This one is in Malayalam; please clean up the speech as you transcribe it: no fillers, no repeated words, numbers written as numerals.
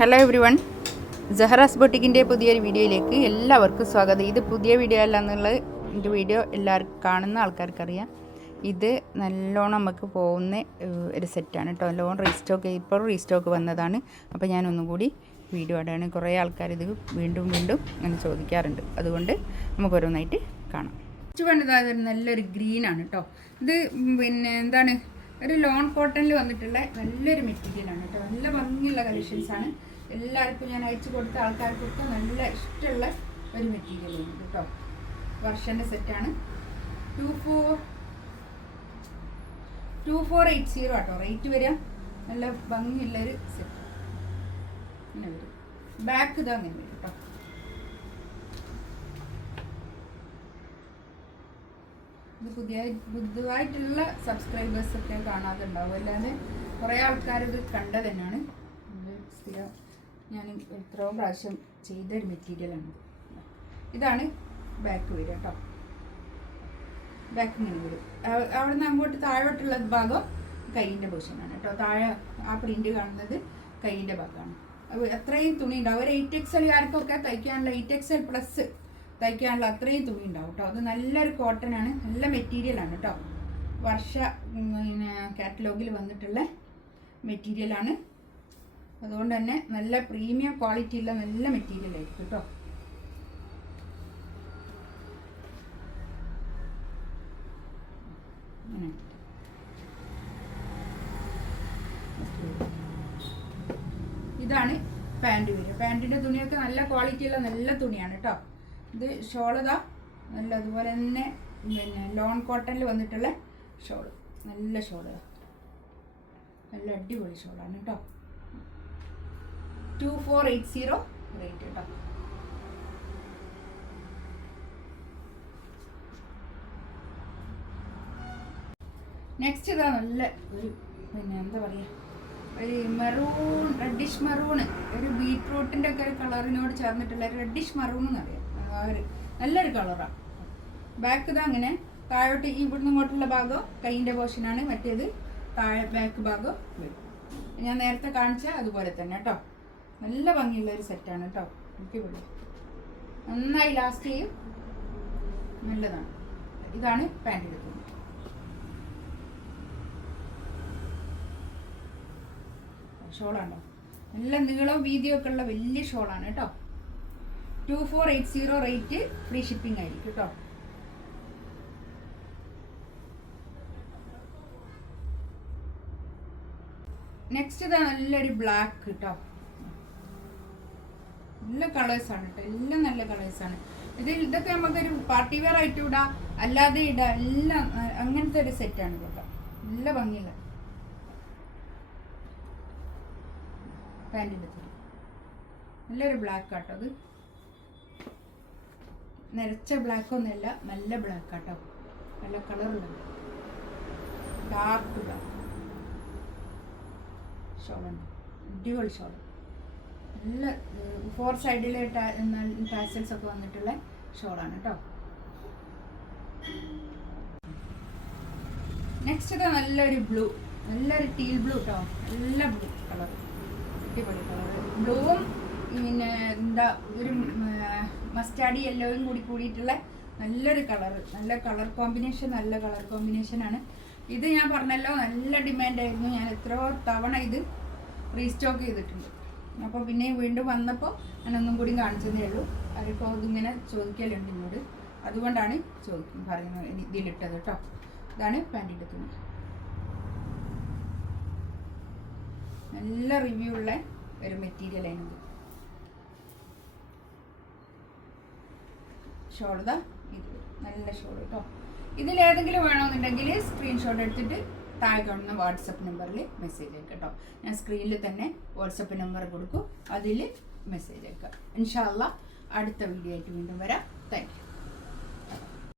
ഹലോ എവ്രി വൺ, ജഹറാസ് ബൊട്ടിക്കിൻ്റെ പുതിയൊരു വീഡിയോയിലേക്ക് എല്ലാവർക്കും സ്വാഗതം. ഇത് പുതിയ വീഡിയോ അല്ല എന്നുള്ളത് എൻ്റെ വീഡിയോ എല്ലാവർക്കും കാണുന്ന ആൾക്കാർക്കറിയാം. ഇത് നല്ലോണം നമുക്ക് പോകുന്ന ഒരു സെറ്റാണ് കേട്ടോ. നല്ലോണം റീസ്റ്റോക്ക് ഇപ്പോൾ റീസ്റ്റോക്ക് വന്നതാണ്. അപ്പോൾ ഞാനൊന്നും കൂടി വീഡിയോ ഇടാണ്. കുറേ ആൾക്കാർ ഇത് വീണ്ടും അങ്ങനെ ചോദിക്കാറുണ്ട്. അതുകൊണ്ട് നമുക്ക് ഓരോന്നായിട്ട് കാണാം. കുറച്ച് വേണ്ടത് നല്ലൊരു ഗ്രീനാണ് കേട്ടോ. ഇത് പിന്നെ എന്താണ്, ഒരു ലോൺ കോട്ടണിൽ വന്നിട്ടുള്ള നല്ലൊരു മെറ്റീരിയലാണ് കേട്ടോ. നല്ല ഭംഗിയുള്ള കളക്ഷൻസാണ്. എല്ലാവർക്കും ഞാൻ അയച്ചു കൊടുത്ത ആൾക്കാർക്കൊക്കെ നല്ല ഇഷ്ടമുള്ള ഒരു മെറ്റീരിയലാണ് കേട്ടോ. വർഷൻ്റെ സെറ്റാണ്. 2480 കേട്ടോ റേറ്റ് വരിക. നല്ല ഭംഗിയുള്ളൊരു സെറ്റ് ഇങ്ങനെ വരും. ബാക്ക് ഇതാ അങ്ങനെ വരും കേട്ടോ. ഇത് പുതുതായിട്ടുള്ള സബ്സ്ക്രൈബേഴ്സൊക്കെ കാണാതെ ഉണ്ടാവും. അല്ലാതെ കുറേ ആൾക്കാരിത് കണ്ട തന്നെയാണ്. സ്ഥിരം ഞാൻ എത്രയോ പ്രാവശ്യം ചെയ്തൊരു മെറ്റീരിയലാണ്. ഇതാണ് ബാക്ക് വരിക കേട്ടോ. ബാക്ക് ഇങ്ങനെ വരും. അവിടെ നിന്ന് അങ്ങോട്ട് താഴോട്ടുള്ള ഭാഗം കൈയിൻ്റെ പൊസിഷനാണ് കേട്ടോ. താഴെ ആ പ്രിൻ്റ് കാണുന്നത് കൈയിൻ്റെ ഭാഗമാണ്. അത്രയും തുണി ഉണ്ടാവും. ഒരു 8XL ആർക്കൊക്കെ തയ്ക്കാനുള്ള 8XL പ്ലസ് തയ്ക്കാനുള്ള അത്രയും തുണി ഉണ്ടാവും കേട്ടോ. അത് നല്ലൊരു കോട്ടനാണ്, നല്ല മെറ്റീരിയലാണ് കേട്ടോ. വർഷ പിന്നെ കാറ്റലോഗിൽ വന്നിട്ടുള്ള മെറ്റീരിയലാണ്. അതുകൊണ്ട് തന്നെ നല്ല പ്രീമിയം ക്വാളിറ്റി ഉള്ള നല്ല മെറ്റീരിയൽ ആയിരിക്കും കേട്ടോ. ഇതാണ് പാൻറ് വരിക. പാൻറ്റിൻ്റെ തുണിയൊക്കെ നല്ല ക്വാളിറ്റി ഉള്ള നല്ല തുണിയാണ് കേട്ടോ. ഇത് ഷോളിതാ നല്ല അതുപോലെ തന്നെ പിന്നെ ലോൺ കോട്ടണിൽ വന്നിട്ടുള്ള ഷോള്, നല്ല ഷോള്, നല്ല അടിപൊളി ഷോളാണ് കേട്ടോ. 2480 റേറ്റ് കേട്ടോ. നെക്സ്റ്റ് ഇതാ നല്ല ഒരു പിന്നെ എന്താ പറയുക, ഒരു മെറൂൺ, റെഡിഷ് മെറൂണ്, ഒരു ബീറ്റ്റൂട്ടിൻ്റെ ഒക്കെ ഒരു കളറിനോട് ചേർന്നിട്ടുള്ള റെഡിഷ് മെറൂൺ എന്നറിയാം. ഒരു നല്ലൊരു കളറാണ്. ബാക്ക് ഇതാ അങ്ങനെ താഴോട്ട് ഇവിടുന്ന് ഇങ്ങോട്ടുള്ള ഭാഗം കൈയിൻ്റെ പോർഷനാണ്. മറ്റേത് താഴെ ബാക്ക് ഭാഗം വരും. ഞാൻ നേരത്തെ കാണിച്ച അതുപോലെ തന്നെ കേട്ടോ. നല്ല ഭംഗിയുള്ള ഒരു സെറ്റാണ് കേട്ടോ. എനിക്ക് വിളി നന്നായി ലാസ്റ്റ് ചെയ്യും, നല്ലതാണ്. ഇതാണ് പാൻറ് എടുക്കുന്നത്. ഷോളാണോ, നല്ല നീളവും വീതിയും ഒക്കെ ഉള്ള വലിയ ഷോളാണ് കേട്ടോ. 2480 റേറ്റ്, ഫ്രീ ഷിപ്പിംഗ് ആയിരിക്കും കേട്ടോ. നെക്സ്റ്റ് ഇതാ നല്ലൊരു ബ്ലാക്ക് കേട്ടോ. നല്ല കളേഴ്സാണ് കേട്ടോ, എല്ലാം നല്ല കളേഴ്സാണ്. ഇതൊക്കെ നമുക്കൊരു പാർട്ടി വെയർ ആയിട്ട് ഇടാം, അല്ലാതെ ഇടാം, എല്ലാം അങ്ങനത്തെ ഒരു സെറ്റാണ് കേട്ടോ. നല്ല ഭംഗിയുള്ള പാൻറ്റിൻ്റെ തുണി, നല്ലൊരു ബ്ലാക്ക് കേട്ടോ. അത് നിരച്ച ബ്ലാക്ക് ഒന്നുമല്ല, നല്ല ബ്ലാക്ക് കേട്ടോ. നല്ല കളറുള്ളത് ഡാർക്ക് ബ്ലാക്ക് ഷോളുണ്ട്. അടിപൊളി ഷോൾ, നല്ല 4 സൈഡിൽ ടാസൽസ് ഒക്കെ വന്നിട്ടുള്ള ഷോളാണ് കേട്ടോ. നെക്സ്റ്റ് ഇതാ നല്ലൊരു ബ്ലൂ, നല്ലൊരു ടീൽ ബ്ലൂ കേട്ടോ. നല്ല ബ്ലൂ കളർ, അടിപൊളി കളർ. ബ്ലൂവും പിന്നെ എന്താ ഒരു മസ്റ്റാർഡ് യെല്ലോയും കൂടിയിട്ടുള്ള നല്ലൊരു കളർ, നല്ല കളർ കോമ്പിനേഷൻ, നല്ല കളർ കോമ്പിനേഷനാണ്. ഇത് ഞാൻ പറഞ്ഞല്ലോ നല്ല ഡിമാൻഡായിരുന്നു. ഞാൻ എത്രയോ തവണ ഇത് റീസ്റ്റോക്ക് ചെയ്തിട്ടുണ്ട്. അപ്പോൾ പിന്നെ വീണ്ടും വന്നപ്പോൾ ഞാനൊന്നും കൂടി കാണിച്ചതേ ഉള്ളൂ. അതിപ്പോൾ ഇതിങ്ങനെ ചോദിക്കലുണ്ട് എന്നോട്, അതുകൊണ്ടാണ് പറയുന്നത് ഇതിലിട്ടത് കേട്ടോ. ഇതാണ് പാൻറ്റിൻ്റെ തുണി. നല്ല റിവ്യൂ ഉള്ള ഒരു മെറ്റീരിയലാണിത്. ഷോൾതാ ഇത് നല്ല ഷോൾ കേട്ടോ. ഇതിലേതെങ്കിലും വേണമെന്നുണ്ടെങ്കിൽ സ്ക്രീൻഷോട്ട് എടുത്തിട്ട് താഴെ കാണുന്ന വാട്സപ്പ് നമ്പറിൽ മെസ്സേജ് അയക്കാം കേട്ടോ. ഞാൻ സ്ക്രീനിൽ തന്നെ വാട്സപ്പ് നമ്പർ കൊടുക്കും, അതിൽ മെസ്സേജ് അയക്കാം. ഇൻഷാ അല്ലാഹ് അടുത്ത വീഡിയോ ആയിട്ട് വീണ്ടും വരാം. Thank you.